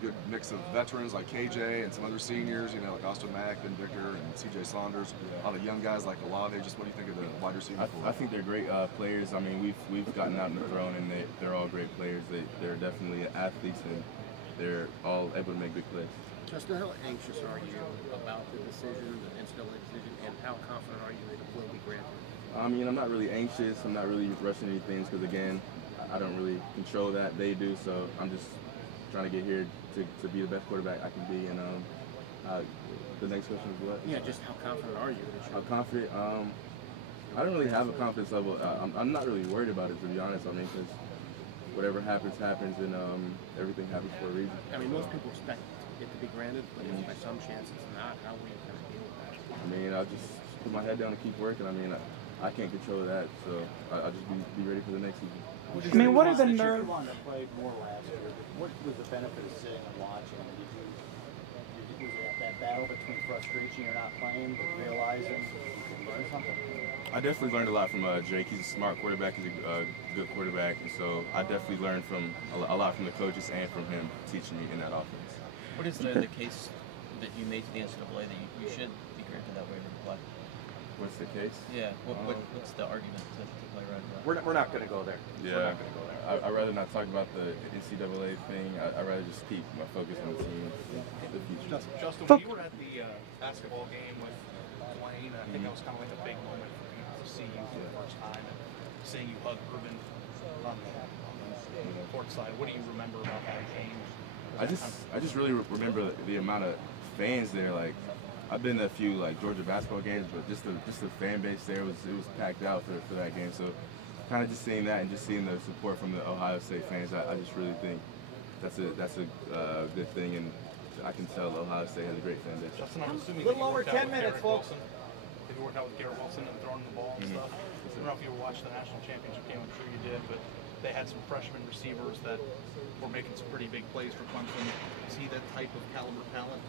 good mix of veterans like KJ and some other seniors, you know, like Austin Mack, Ben Victor, and CJ Saunders. A lot of young guys like Olave. Just what do you think of the wide receiver corps? I think they're great players. I mean, we've gotten out in the throne, and they're all great players. They're definitely athletes, and they're all able to make big plays. Justin, how anxious are you about the decision, the NCAA decision, and how confident are you that it will be granted? I mean, I'm not really anxious. I'm not really rushing any things because, again, I don't really control that. They do, so I'm just trying to get here to be the best quarterback I can be. And the next question is what? Yeah, just how confident are you? How confident? I don't really have a confidence level. I'm not really worried about it, to be honest. I mean, because whatever happens, happens, and everything happens for a reason. I mean, most people expect it to be granted, but if by some chance it's not, how will you kind of deal with that? I mean, I'll just put my head down and keep working. I mean, I can't control that, so I'll just be ready for the next season. I mean, what are the nerves? You played more last year. What was the benefit of sitting and watching? Was it that battle between frustration you're not playing, but realizing you can learn something? I definitely learned a lot from Jake. He's a smart quarterback. He's a good quarterback, and so I definitely learned from a lot from the coaches and from him teaching me in that offense. What is the case that you made to the NCAA that you should be granted that waiver to play? What's the case? Yeah. What's the argument to play right now? We're not going to go there. Yeah. We're not going to go there. I'd rather not talk about the NCAA thing. I'd rather just keep my focus on the team, the future. Justin, when you were at the basketball game with Dwayne, I think that was kind of like a big moment for people to see you for the first time and seeing you hug Urban on the court side. What do you remember about that game? I just really remember the amount of fans there. Like, I've been to a few like Georgia basketball games, but just the fan base there was packed out for that game. So kind of just seeing that and just seeing the support from the Ohio State fans, I just really think that's a good thing, and I can tell Ohio State has a great fan base. Justin, I'm assuming Little over 10 minutes, folks. If you worked out with Garrett Wilson and throwing the ball and stuff. I don't know if you watched the national championship game. I'm sure you did, but they had some freshman receivers that were making some pretty big plays for Clemson. Is he that type of caliber talent?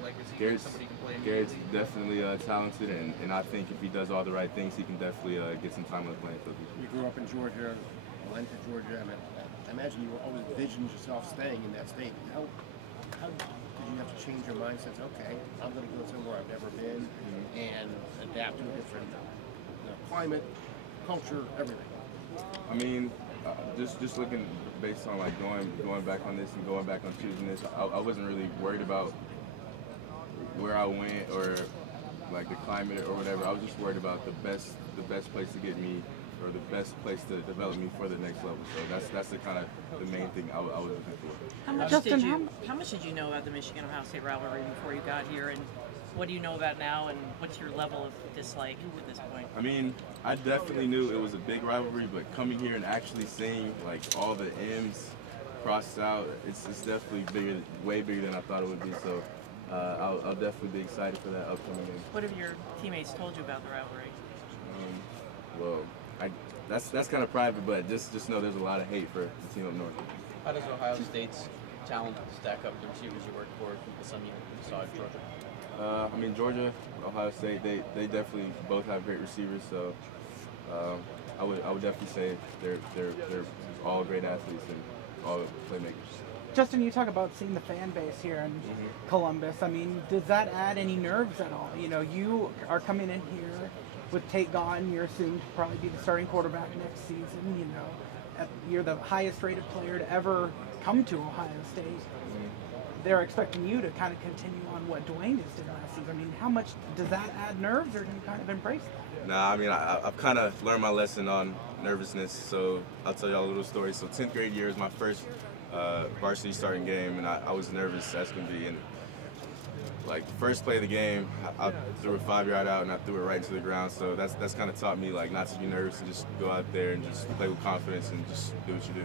Like, is he somebody who can play Garrett's immediately? definitely talented, and I think if he does all the right things, he can definitely get some time on the playing field. You grew up in Georgia, went to Georgia. I mean, I imagine you always envisioned yourself staying in that state. How did you have to change your mindset? Okay, I'm going to go somewhere I've never been and adapt to a different climate, culture, everything. I mean, just looking based on like going back on this and going back on choosing this, I wasn't really worried about where I went or like the climate or whatever. I was just worried about the best place to get me, or the best place to develop me for the next level. So that's the kind of the main thing I was looking for. How much did you know about the Michigan-Ohio State rivalry before you got here, and what do you know about now, and what's your level of dislike at this point? I mean, I definitely knew it was a big rivalry, but coming here and actually seeing like all the M's crossed out, it's definitely bigger, way bigger than I thought it would be. So I'll definitely be excited for that upcoming game. What have your teammates told you about the rivalry? Well, that's kind of private, but just know there's a lot of hate for the team up north. How does Ohio State's talent stack up the receivers you work for from some you saw at Georgia? I mean, Georgia, Ohio State, they definitely both have great receivers. So I would definitely say they're all great athletes and all playmakers. Justin, you talk about seeing the fan base here in Columbus. I mean, does that add any nerves at all? You know, you are coming in here with Tate gone. You're assumed to probably be the starting quarterback next season. You know, you're the highest-rated player to ever come to Ohio State. They're expecting you to kind of continue on what Dwayne just did last season. I mean, how much does that add nerves, or do you kind of embrace that? Nah, I mean, I've kind of learned my lesson on nervousness, so I'll tell y'all a little story. So 10th grade year is my first varsity starting game, and I was nervous as can be. And like the first play of the game, I threw a 5-yard out and I threw it right into the ground. So that's kind of taught me like not to be nervous and just go out there and just play with confidence and just do what you do.